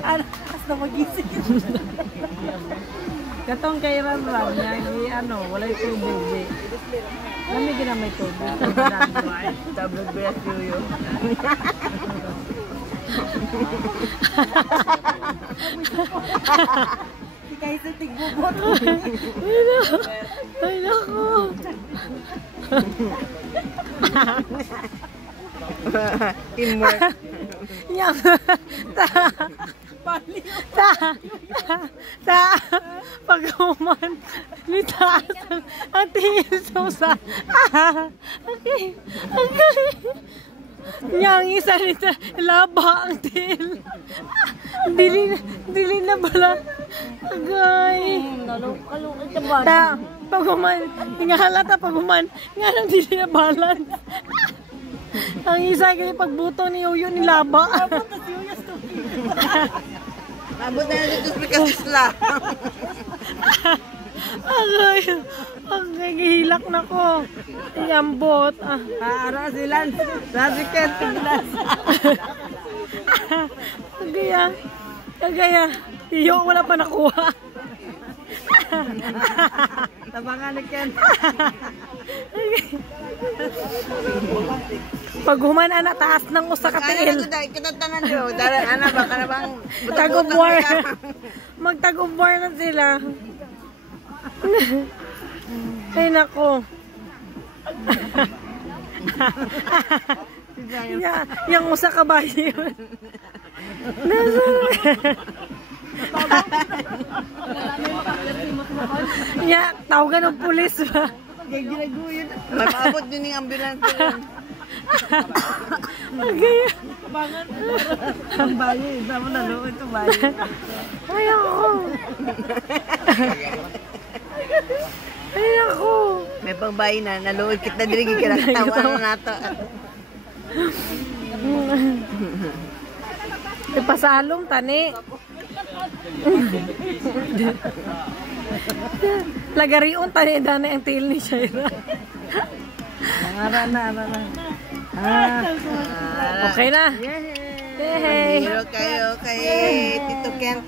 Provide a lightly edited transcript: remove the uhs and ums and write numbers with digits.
Ano? Basta magising. Katong kay Ram-Ram niya, ano, walay tubig. Lamigin na may tubig. Tablet breath yo. Si Kaysa tigbubot. Ay, naku. Teamwork. Yang. Pag-uman, nitaas ang tiil sa okay. Yang isa nito, laba ang tiil. Dili na bala. Agay. Pag-uman, tingala ta pag-uman, nga nang dili na balan. Ang isa kaya pagbuto ni Uyo ni laba. Abot na dito sa kasla. Agay, gihilak na ko. Iambot. Para silan. Rasiket. Agaya. Tiyo, wala pa nakuha. Tabangan ni Ken. Pag human anak taas ng usa ka tiil. Kinatanan yo. Dara ana baka na bang Tag-of-war. Mag-tag-of-war na sila. Ay nako. Yang usa ka bayi. Ya, tawagan ng pulis ba? Kaya ginaguyod. Mababot din yung ambulance. Okay. Ang bayi. Sama na loob ito bayi. Ay ako. Ay ako. May pang bayi na. Naluod kita dirigi ka na. Tawa na nato. Ipasalong tani. Lagarion tani dana ang tiil ni Shaira. Ara na. Okay na. Hey. Kayo kay Tito Ken.